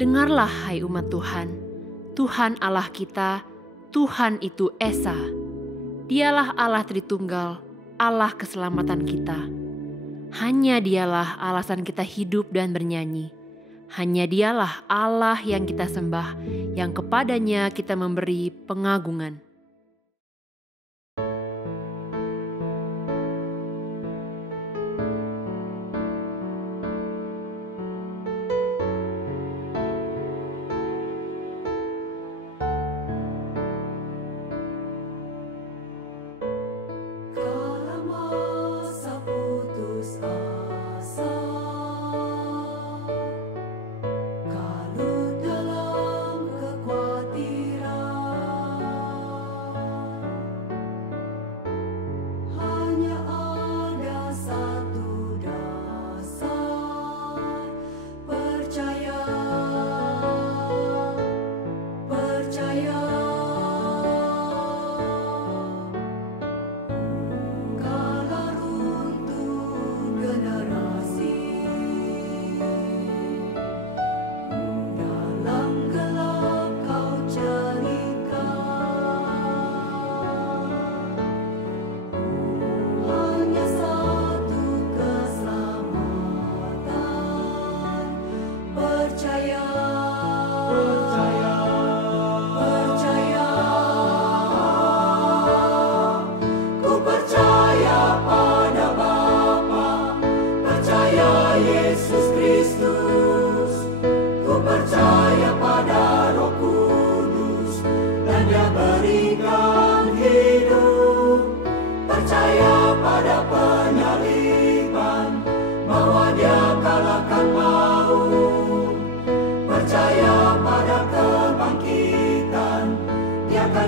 Dengarlah hai umat Tuhan, Tuhan Allah kita, Tuhan itu Esa. Dialah Allah Tritunggal, Allah keselamatan kita. Hanya Dialah alasan kita hidup dan bernyanyi. Hanya Dialah Allah yang kita sembah, yang kepadanya kita memberi pengagungan.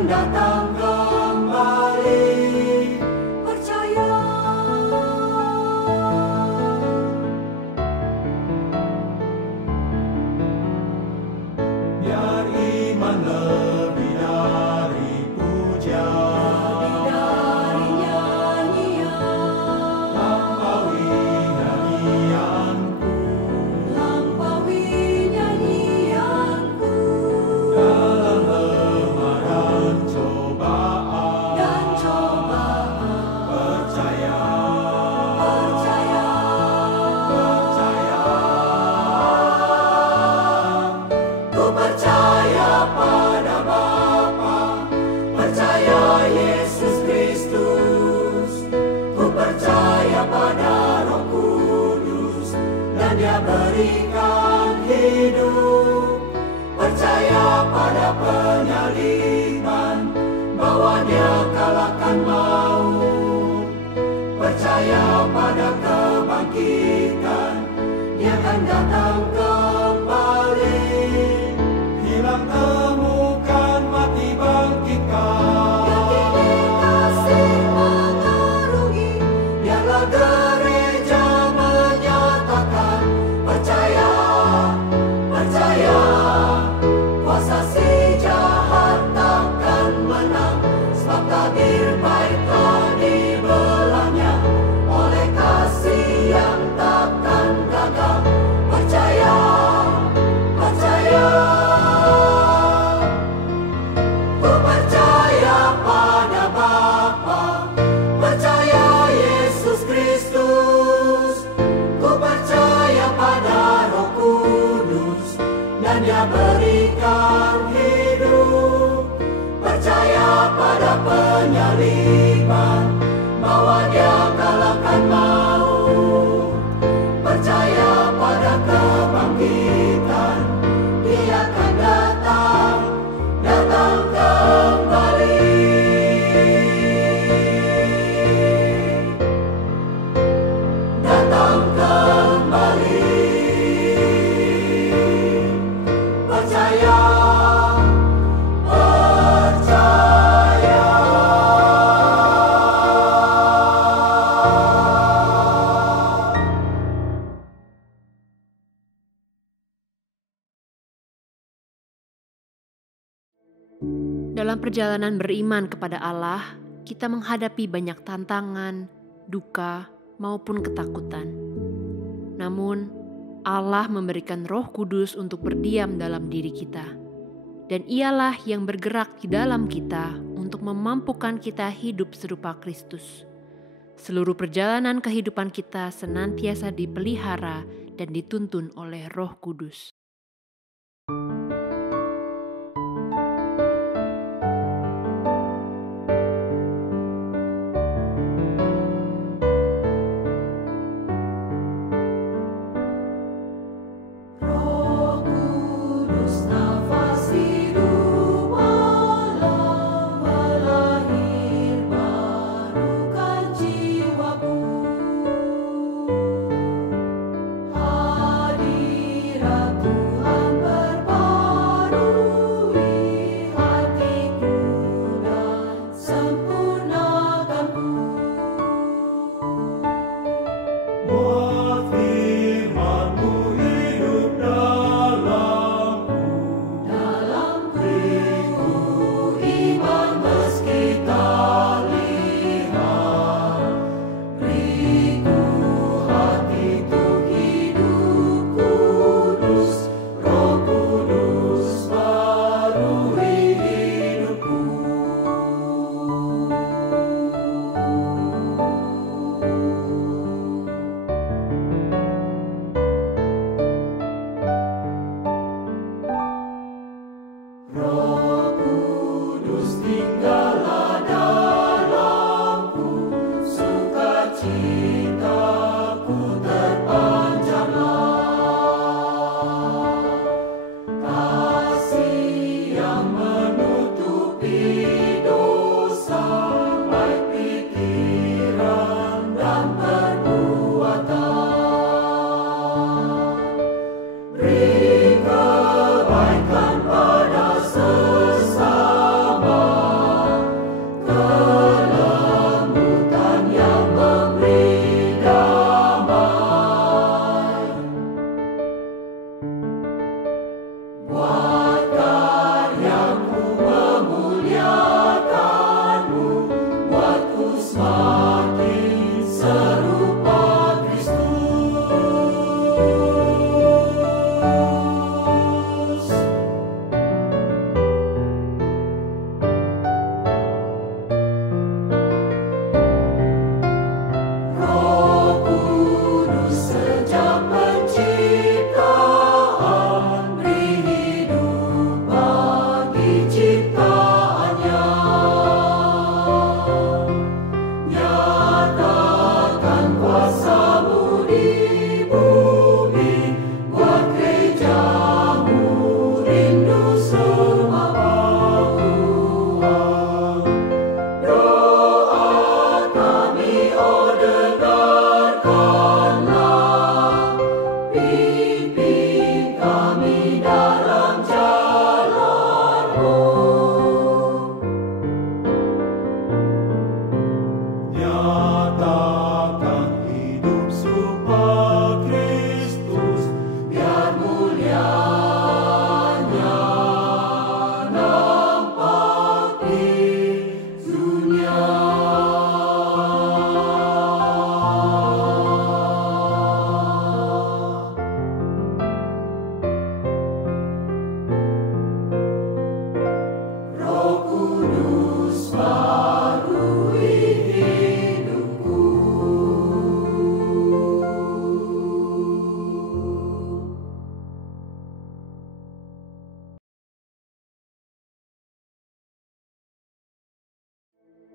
Datang kembali, percaya. Biar iman lebih dari pujian, lebih dari nyanyian, lampaui nyanyianku, lampaui nyanyianku. Dalam Dia berikan hidup, percaya pada penyaliban, bahwa Dia kalahkan maut, percaya pada kebangkitan, Dia akan datang kembali. Hilang temukan, mati bangkitkan, yang kini kasih mengarungi, biarlah gereja menyatakan, percaya, kuasa si jahat takkan menang, sebab tabir baik telah dibelahnya oleh kasih yang takkan gagal. Percaya, ku percaya pada Bapa, percaya Yesus Kristus, ku percaya pada Roh Kudus, dan Dia berikan hidup, percaya pada penyaliban, bahwa Dia kalahkan maut, percaya pada kebangkitan, Dia akan datang kembali. Datang kembali. Percaya. Dalam perjalanan beriman kepada Allah, kita menghadapi banyak tantangan, duka, maupun ketakutan. Namun, Allah memberikan Roh Kudus untuk berdiam dalam diri kita. Dan ialah yang bergerak di dalam kita untuk memampukan kita hidup serupa Kristus. Seluruh perjalanan kehidupan kita senantiasa dipelihara dan dituntun oleh Roh Kudus.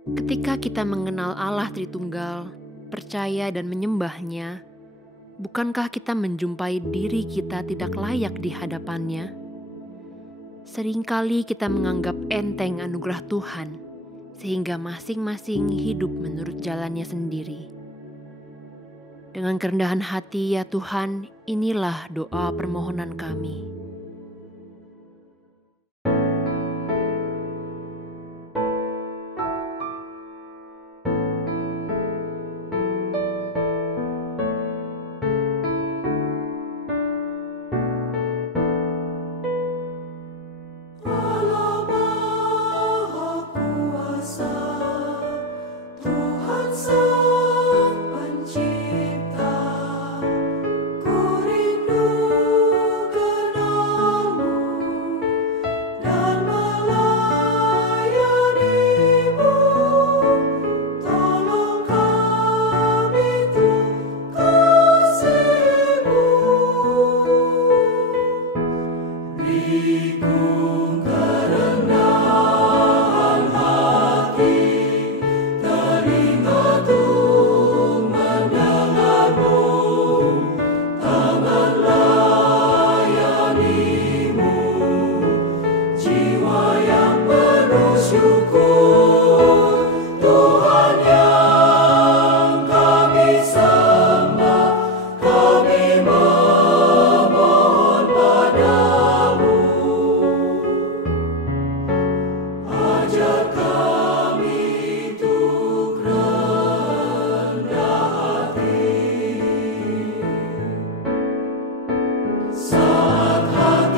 Ketika kita mengenal Allah Tritunggal, percaya dan menyembahnya, bukankah kita menjumpai diri kita tidak layak di hadapannya? Seringkali kita menganggap enteng anugerah Tuhan, sehingga masing-masing hidup menurut jalannya sendiri. Dengan kerendahan hati ya Tuhan, inilah doa permohonan kami. Sang Pencipta, ku rindu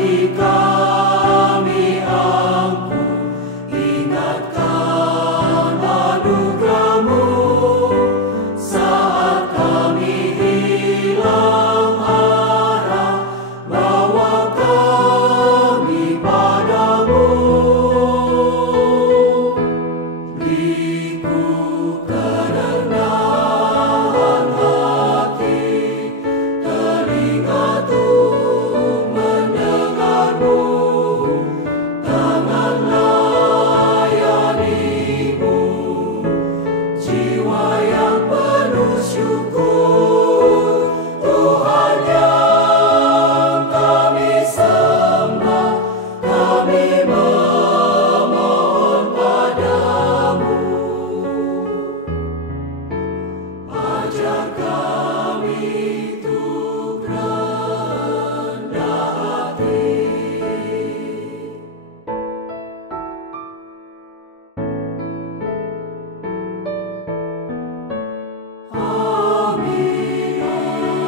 Ajari kami ampun, ingatkan anugerah-Mu saat kami hilang arah, bawa kami padamu. Beriku kerendahan hati, telinga untuk mendengar-Mu, tangan layani-Mu, jiwa yang penuh syukur. Tuhan yang kami sembah, kami memohon padamu. Ajar kami untuk rendah hati. Amin, amin,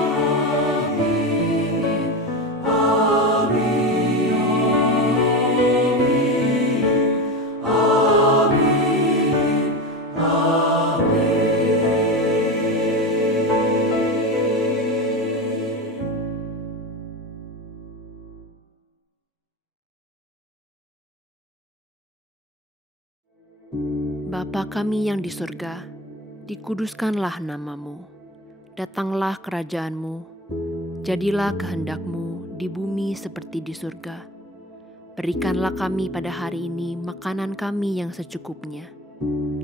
amin, amin, Bapa kami yang di surga, dikuduskanlah nama-Mu. Datanglah kerajaan-Mu, jadilah kehendak-Mu di bumi seperti di surga. Berikanlah kami pada hari ini makanan kami yang secukupnya.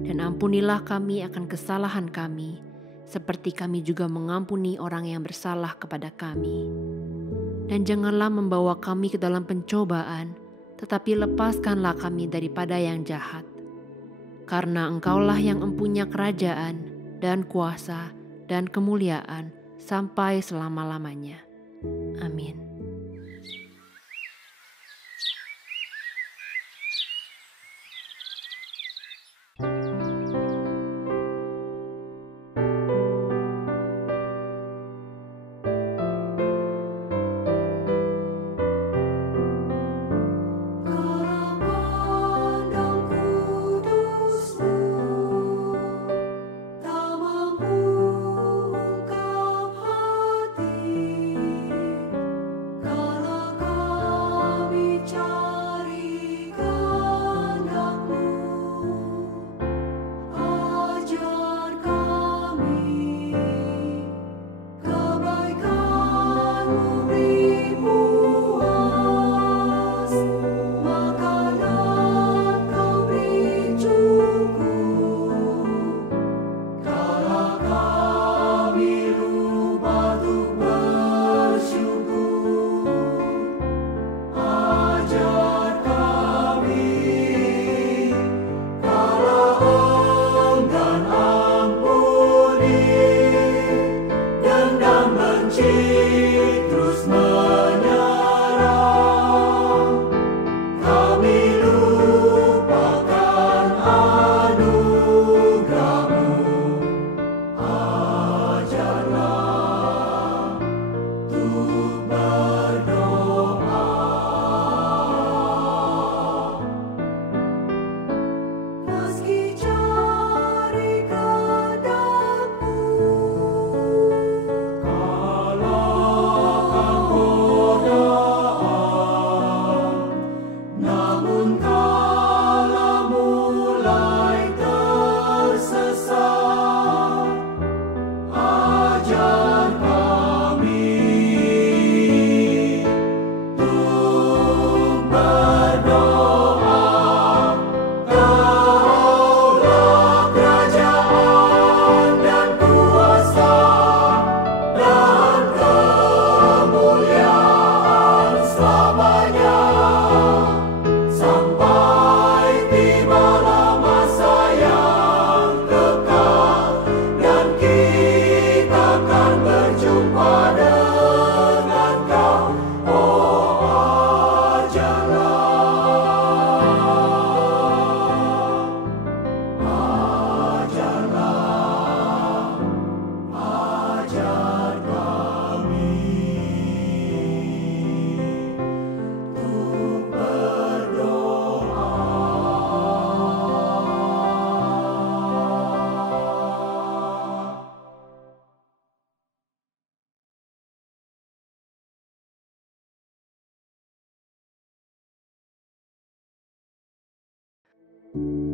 Dan ampunilah kami akan kesalahan kami, seperti kami juga mengampuni orang yang bersalah kepada kami. Dan janganlah membawa kami ke dalam pencobaan, tetapi lepaskanlah kami daripada yang jahat. Karena Engkaulah yang empunya kerajaan dan kuasa dan kemuliaan sampai selama-lamanya. Amin. kalau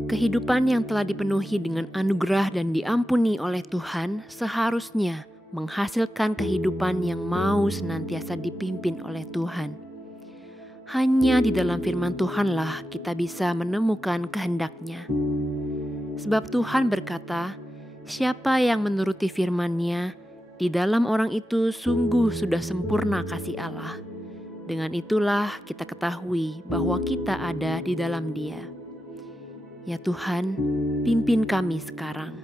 Kehidupan yang telah dipenuhi dengan anugerah dan diampuni oleh Tuhan seharusnya menghasilkan kehidupan yang mau senantiasa dipimpin oleh Tuhan. Hanya di dalam firman Tuhanlah kita bisa menemukan kehendak-Nya. Sebab Tuhan berkata, siapa yang menuruti firman-Nya, di dalam orang itu sungguh sudah sempurna kasih Allah. Dengan itulah kita ketahui bahwa kita ada di dalam Dia. Ya Tuhan, pimpin kami sekarang.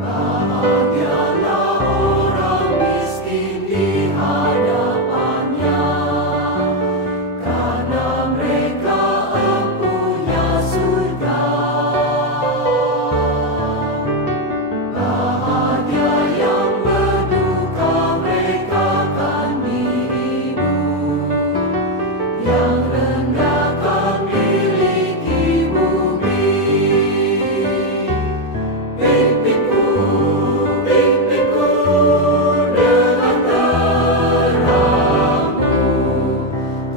Bahagialah orang miskin di hadapannya, karena mereka empunya surga. Bahagia yang berduka, mereka kan dihibur, yang rendah kan miliki bumi. Pimpinku dengan terang-Mu,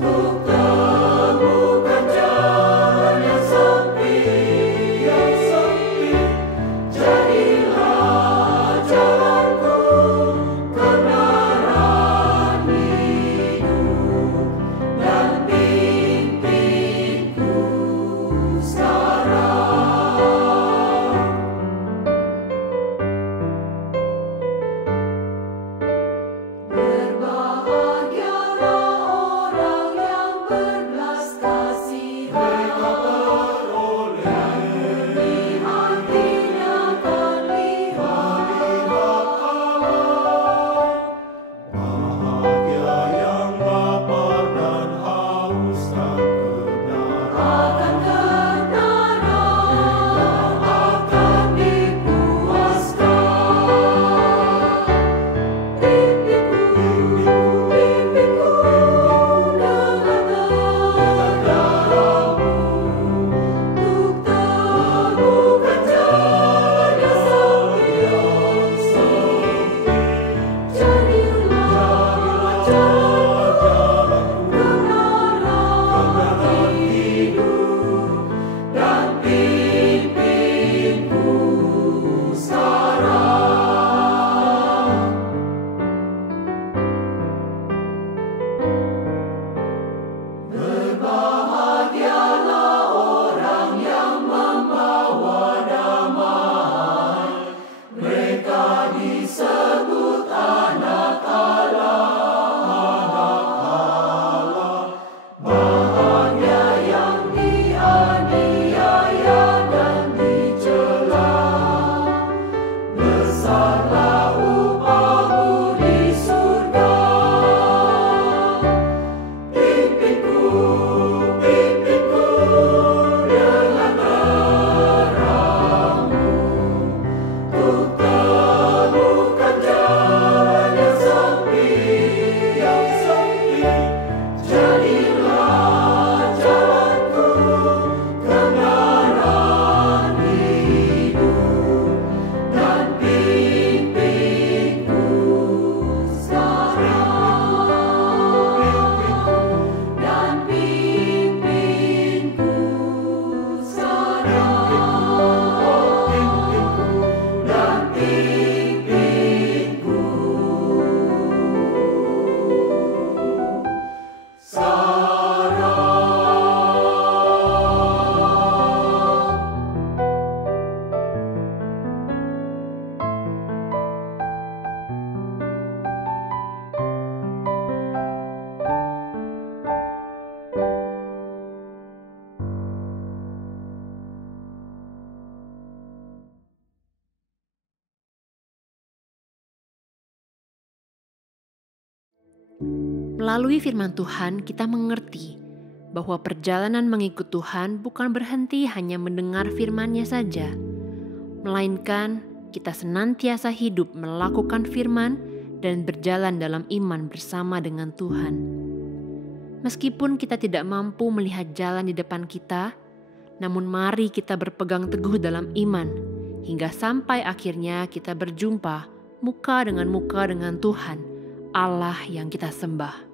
untuk temukan jalan yang sepi. Jadilah jalanku, kebenaran hidup, dan pimpinku sekarang. Berbahagialah orang yang berbelas kasihan, yang di hatinya akan lihat Allah. Bahagia yang lapar dan haus akan kebenaran, Akan dipuaskan. Pimpinku dengan terang-Mu, untuk temukan jalan yang sepi. Jadilah jalanku, kebenaran hidup, dan pimpinku sekarang. Berbahagialah orang yang membawa damai, mereka disebut anak Allah. Bahagia yang dianiaya dan dicela, besarlah upahmu di surga. Pimpinku dengan terang-Mu, untuk temukan jalan yang sepi. Jadilah jalanku, kebenaran hidup, dan pimpinku sekarang. Dan pimpinku sekarang. Dan pimpinku sekarang. Melalui firman Tuhan kita mengerti bahwa perjalanan mengikut Tuhan bukan berhenti hanya mendengar firman-Nya saja, melainkan kita senantiasa hidup melakukan firman dan berjalan dalam iman bersama dengan Tuhan. Meskipun kita tidak mampu melihat jalan di depan kita, Namun mari kita berpegang teguh dalam iman, hingga sampai akhirnya kita berjumpa muka dengan Tuhan, Allah yang kita sembah.